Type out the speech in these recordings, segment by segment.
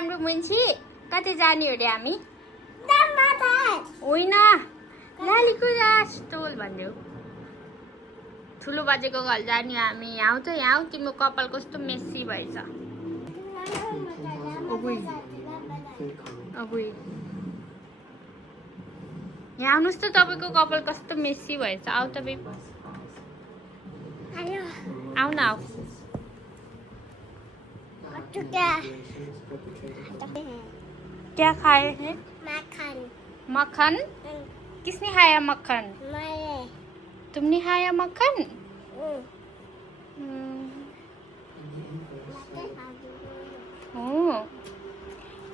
राम्रो मुन्सी कतै जाने हो रे हामी होइन लालीको स्टोल भन्देऊ ठुलो बाजेको घर जाने हो हामी यहाँ त यहाँ तिम्रो कपाल कस्तो मेसी भएछ यहाँ आउनुहोस् त तपाईँको कपाल कस्तो मेसी भएछ आऊ तपाईँ आऊ न आऊ क्या खाए हैं मक्खन किसने खाया मक्खन तुमने खाया मक्खन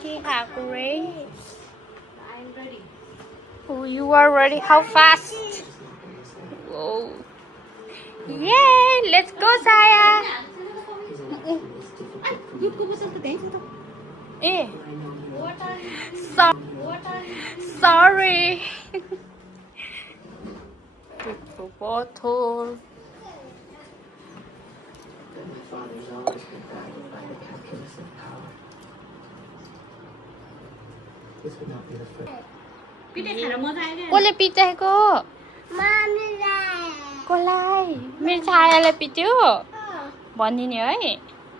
के खाएको रे Oh, you are ready. How fast? Whoa. Yay! Let's go, Saya. Sorry. Take the bottle. कसले पिटाएको कसलाई मेरो छायालाई पिट्यो भनिदिने है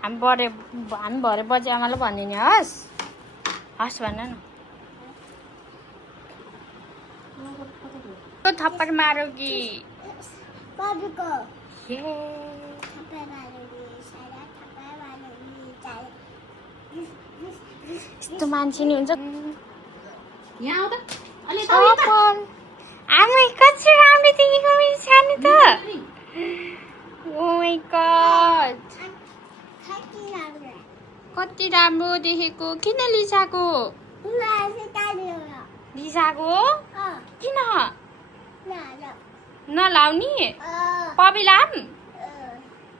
हामी भरे बजे आमालाई भनिदिने हस् भन न थप्पड मारोगी यस्तो मान्छे नि हुन्छ यहाँ आऊ त आमै कति राम्रो देखेको मेरो सानो त ओ माई गॉड कति राम्रो देखेको किन लिसाको किन नलाउने पबिलाम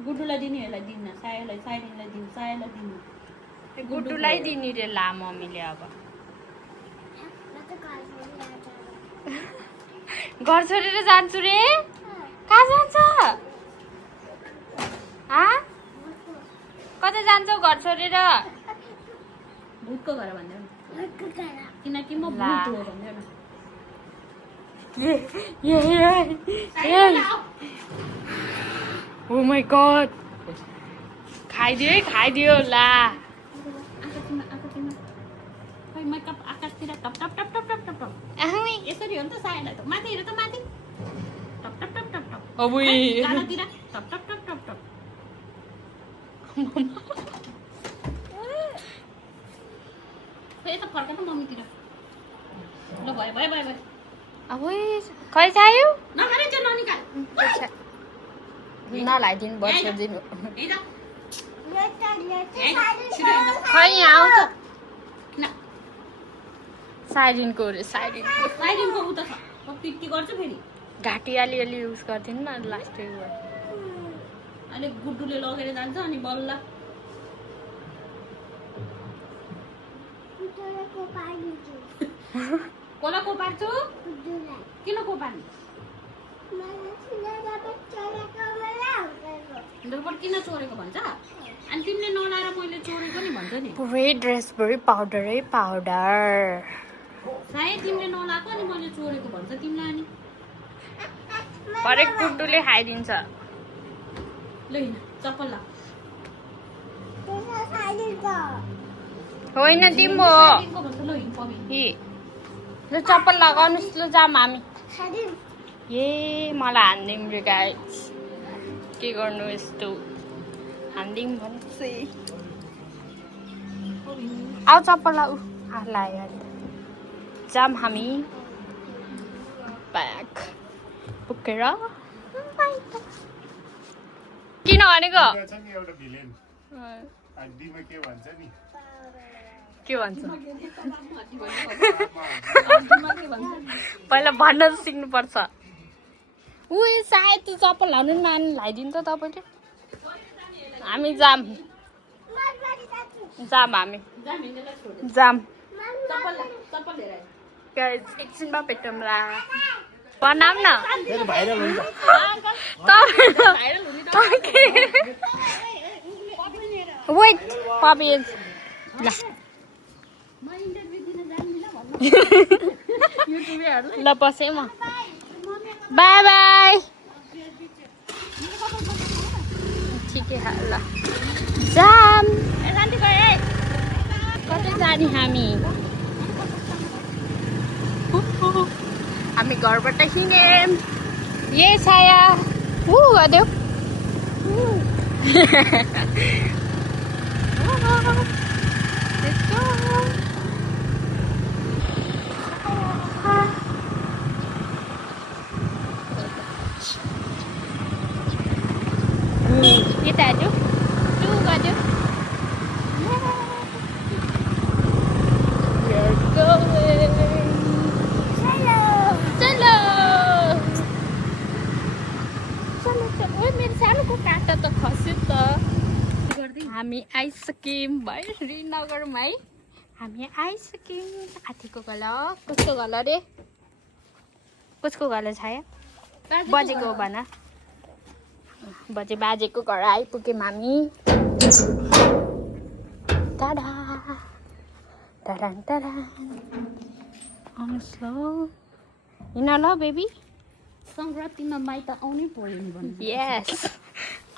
गुड्डुलाई दिने यसलाई दिन्न सायालाई साइडिनलाई दिनु सायालाई दिनु गुड्डुलाई दिने रे ला मम्मीले अब घर छोडेर जान्छु रे कहाँ जान्छ कता जान्छौ घर छोडेर भूतको घर भन्दै किनकि म भूत हो भन्दै ओ माई गॉड खाइदियो ला मेकअप आकाशतिर टप टप टप टप टप टप यसरी हो नि त सायालाई त माथि हेर त माथि टप टप टप टप टप गालातिर टप टप टप टप टप यता फर्क न मम्मीतिर ल भयो भयो भयो भयो अब खै चाहियो नगरे त्यो ननिकाल नलाइदिनु भयो छोडिदिनु खै आउँछ साइडिनको रे साइडिनको उता छ म पिट्टी गर्छु फेरि घाँटी अलिअलि युज गरिदिनु न लास्ट अहिले गुड्डुले लगेर जान्छ अनि बल्ल कसलाई कोपार्छु किन कोपार्नु किन चोरेको भन्छ अनि तिमीले नलाएर मैले चोरेको नि भन्छ नि पुरै ड्रेसभरि पाउडरै पाउडर सायद तिमीले नलाएको अनि मैले चोरेको भन्छ तिमीलाई अनि हरेक गुड्डुले खाइदिन्छ ल हिँड चप्पल ला होइन तिम्रो ल चप्पल लगाउनुहोस् ल जाम हामी ए मलाई हानिदिउँ रे गाइस के गर्नु यस्तो हानिदिउँ भन्छ आऊ चप्पल लाऊ लायो जाम हामी ब्याग बोकेर किन भनेको के भन्छ पहिला भन्न सिक्नुपर्छ ऊ सायद त्यो चप्पल लाउनु नानी लाइदिनु त तपाईँले हामी जाम हामी जाम एकछिनमा भेटौँला बनाऊ न वेट पपी ल म इन्टरभ्यु दिन जान्दिनँ भन्नु युट्युबरहरुलाई ल बसेँ म बाई बाई ठिकै ल जाम ए शान्ति गए कतै जाने हामी घरबाट हिँड्यौँ यही छाया गरिदेऊ यता हेर्नु गरिदेऊ मेरो सानोको काँटा त खस्यो त हामी आइसक्यौँ है श्रीनगरमा है हामी आइसक्यौँ साथीको घर कसको घर रे कसको घर छाया बजेको भन बाजेको घर आइपुग्यौँ हामी टाढा टाढा टाढा आउनुहोस् ल हिँड ल बेबी संक्रान्तिमा माइत आउनै पर्यो नि भन्नु यस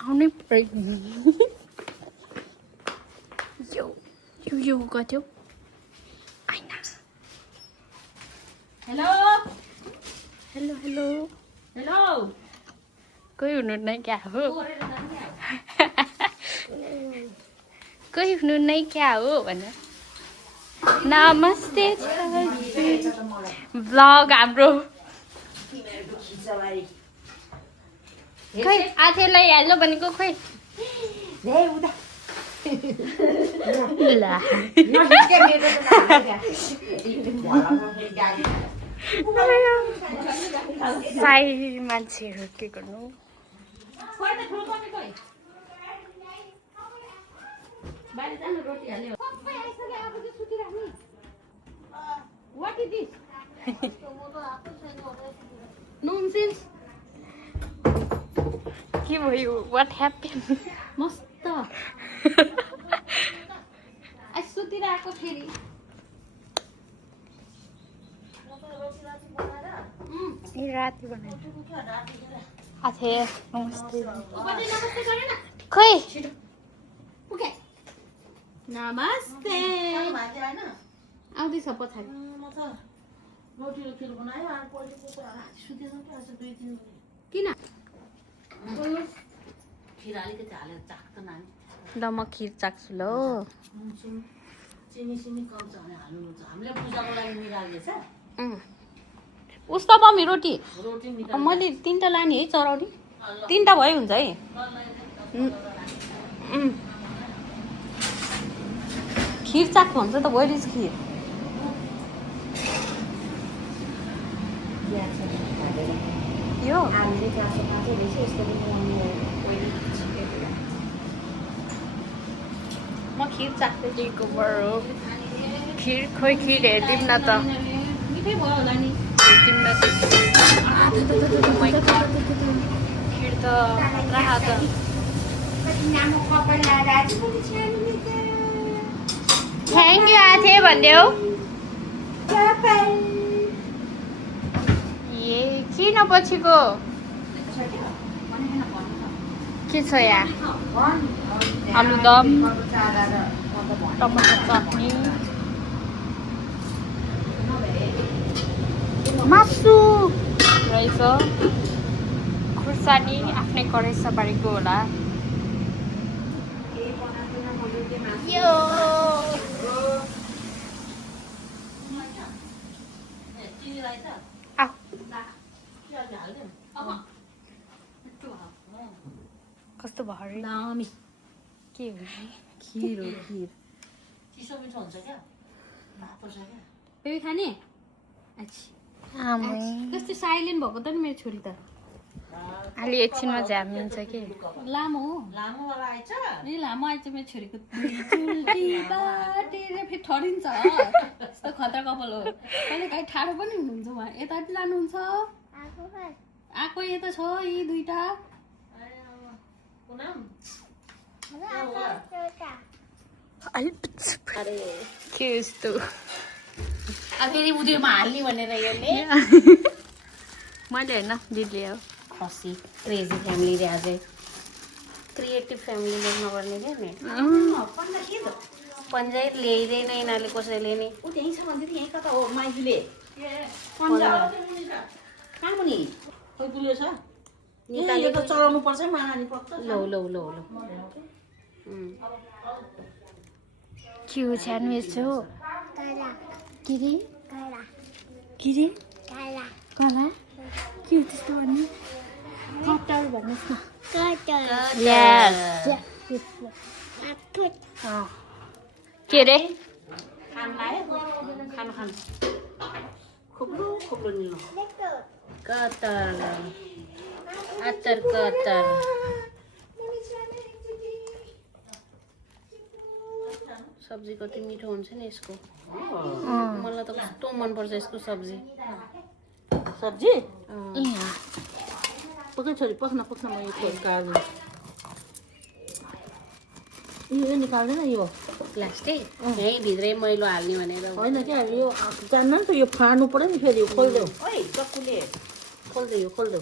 आउनै पर्यो यो गर्थ्यौ आइना हेलो हेलो हेलो हेलो कोही हुनु नै क्या हो कोही हुनु नै क्या हो भन नमस्ते भ्लग हाम्रो खोइ आथेलाई हेलो भनेको खोइ ल साई मान्छेहरू के गर्नु बाहिर जानु रोटी हाल्यो What is this? Nonsense. के भयो वाट ह्यापन मस्त सुतिरहेको फेरि राति बनाएर आथे नमस्ते नमस्ते गरेन खोइ ओके नमस्ते आउँदैछ पछाडि किन खिर अलिकति हालेर चाख्छ नानी ल म खिर चाख्छु ल चिनी सिनी कम्छ भने हाल्नुहुन्छ हामीले पूजाको लागि निकाल्दैछ उस्तो मम्मी रोटी रोटी मैले 3टा लाने है चराउनी 3टा भयो हुन्छ है खिर चाख भन्छ त वेयर इज खिर यो म खिर चाख्दै दिएको बरु खिर खोइ खिर हेरिदिउँ न त मिठै भयो होला नि हेरिदिउँ न त खिर त राहा त थ्याङ्क यू आथे भनिदेऊ ए किन पछिको के छ यहाँ आलुदम टमाटर चटनी मासु रहेछ खुर्सानी आफ्नै कराई सपारेको होला यो कस्तो भयो रे दामी के हुन्छ खिर हो खिर चिसो मिठो हुन्छ क्या भात पर्छ क्या बेबी खाने कस्तो साइलेन्ट भएको त नि मेरो छोरी त अलि एकछिनमा झ्यामिन्छ कि लामो हो लामोवाला आएछ ए लामो आएछ मेरो छोरीको चुल्टी बाटेर फेरि ठरिन्छ यस्तो खतरा कपाल हो कहिले काहीँ ठाडो पनि हुनुहुन्छ उहाँ यतापट्टि लानुहुन्छ आएको यता छ यी 2टा अरे के यस्तो फेरि उयोमा हाल्ने भनेर यसले मैले होइन दिदीले हो खसी क्रेजी फ्यामिली रे अझै क्रिएटिभ फ्यामिलीले नगर्ने क्या नि पन्जायत ल्याइँदैन यिनीहरूले कसैले नि ऊ त्यहीँ छ भन्दै थियो, यहीँ कता हो माइजूले कहाँ पनि खोइ पुग्यो छ यो त चलाउनु पर्छ महारानी पक्ष लौ लौ लौ लौ के हो सानो यस्तो के रे के रे कला के हो त्यस्तो भन्ने कटर भन्नुहोस् न Yes. के रे खान लायो खानु खानु खोप्रो खोप्रो निलो कतर अतर कतर सब्जी कति मिठो हुन्छ नि यसको मलाई त कस्तो मनपर्छ यसको सब्जी सब्जी यहाँ पक्कै छोरी पक्न म यो खोज काट्छु यो निकाल्दैन यो प्लास्टिक यहीँ भित्रै मैलो हाल्ने भनेर होइन क्या यो जान्न नि त यो फाड्नु पर्यो नि फेरि यो खोलिदेऊ है चक्कुले खोलिदेऊ यो खोल्यो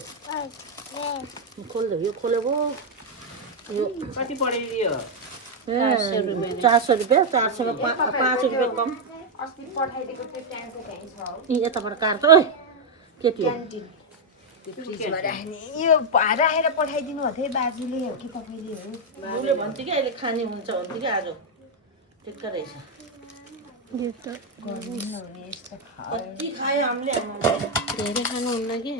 यो कति पऱ्यो यो 400 रुपियाँ 400 मा 5 रुपियाँ कम अस्ति पठाइदिएको त्यो ट्याङ्को चाहिँ छ यताबाट काट्छ ओइ के त्यो यो राखेर पठाइदिनु भयो बाजुले हो कि तपाईँले हो उसले भन्थ्यो कि अहिले खाने हुन्छ भन्थ्यो कि आज ठिक्क रहेछ कति खायो हामीले धेरै खानुहुन्न कि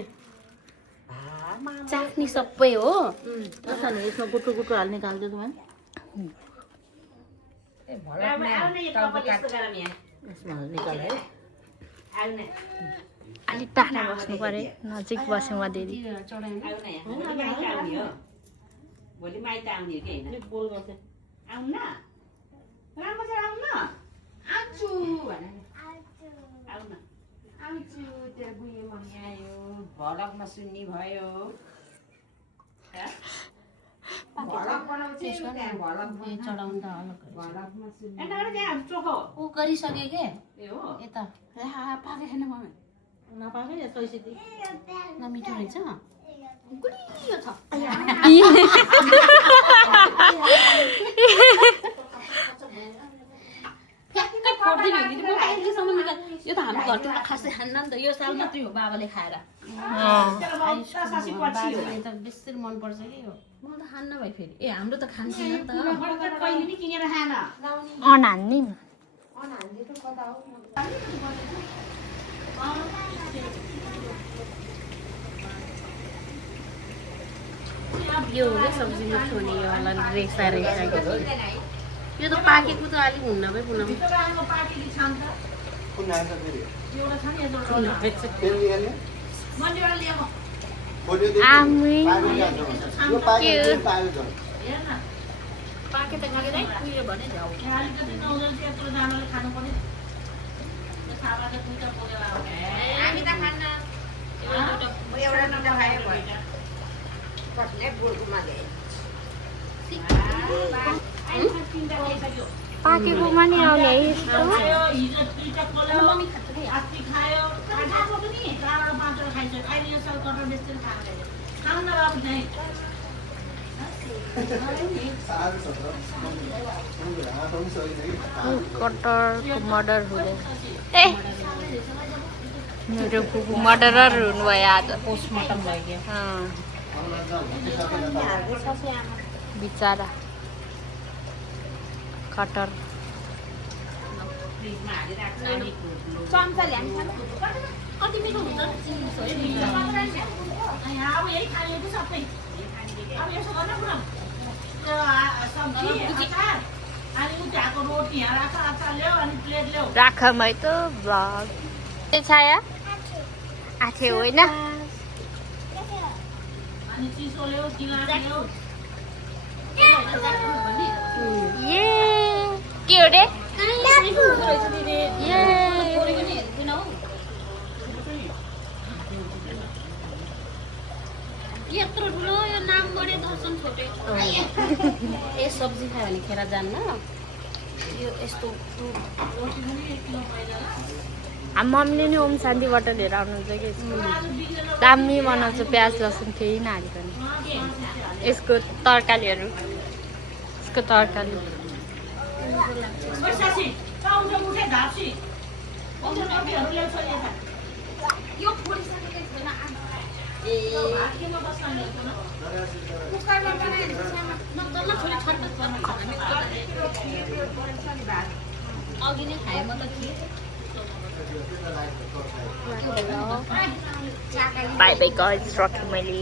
चाख्ने सबै हो खानु यसमा गुटु गुटु हाल्ने निकाल्दै त यसमा निकाल है अलिक टाढा बस्नु पर्यो नजिक बस्यो म दिदी भोलि माइत आउने हो कि होइन बोल गर्छ आउन राम्रो छ आउन आउँछु भने आउन आउँछु तेरो बुढी मम्मी आयो भलकमा सुन्ने भयो ऊ गरिसक्यो के यता पाके छैन मम्मी नपाएकै सैसिती नमिठो रहेछ गुलियो छ यो त हाम्रो घरतिर खासै खान्न नि त यो साल मात्रै हो बाबाले खाएर बाबाले त बेसी मनपर्छ कि यो म त खान्न भाइ फेरि ए हाम्रो त खान्थेन नि त कहिले नि किनेर खान अनान्ने यो हो क्या सब्जी मिठो हुने यो होला रेसा यो त पाकेको त अलिक हुन्न भाइ पुनम पाके त खाँदैन उयो भने झ्याउ हामी त खान्न पाकेकोमा नि आउने है यस्तो कटरको मर्डर हुँदैन ए मेरो फुपू मर्डरर हुनुभयो आज पोस्टमार्टम भयो बिचरा कटर कति मिठो हुन्छ राखम है त भ्लग छाया आथे होइन ये के हो रे यत्रो ठुलो यो नाम बढे दर्शन छोटे ए सब्जी खायो भने खेर जान्न यो यस्तो मम्मीले नि ओम शान्तिबाट लिएर आउनुहुन्छ कि दामी बनाउँछ प्याज लसुन केही नहालिकन यसको तरकारीहरू यसको तरकारी यो फोडिसकेको छैन कुकरमा बनायो नचल्न छोरी छटपट गर्न अघि नै खाएँ म त थिएँ बाई बाई गाइस रक्खेँ मैले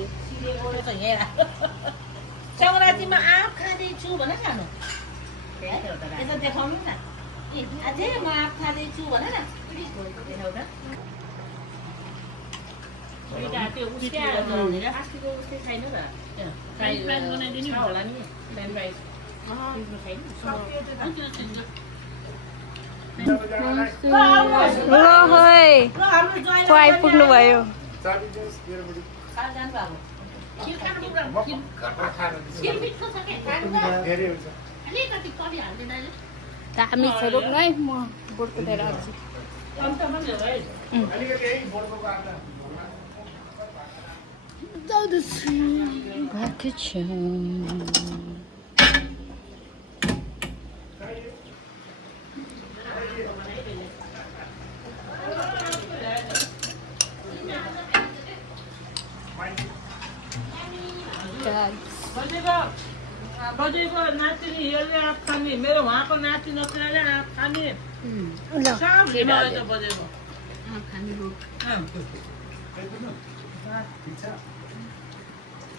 सङ्क्रान्तिमा आँप खाँदैछु भन न यसो देखाउनु न अझै म आँप खाँदैछु भन न देखाउ त त्यो अस्तिको उस्तै छैन र बनाइदिनु होला नि प्लेन राइस को आइपुग्नु भयो दामी छ रोक्नु है म बोटको लिएर आउँछु गएको छु बजेको नातिनी हेर्ने आँप खाने मेरो उहाँको नाति नतिनीले आँप खाने बजेको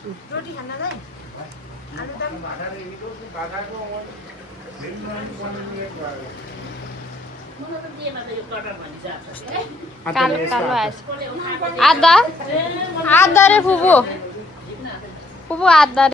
रोटी खानलाई आलुदम कालो कालो आएछ आधा आधा रे फुपू फुपू आधा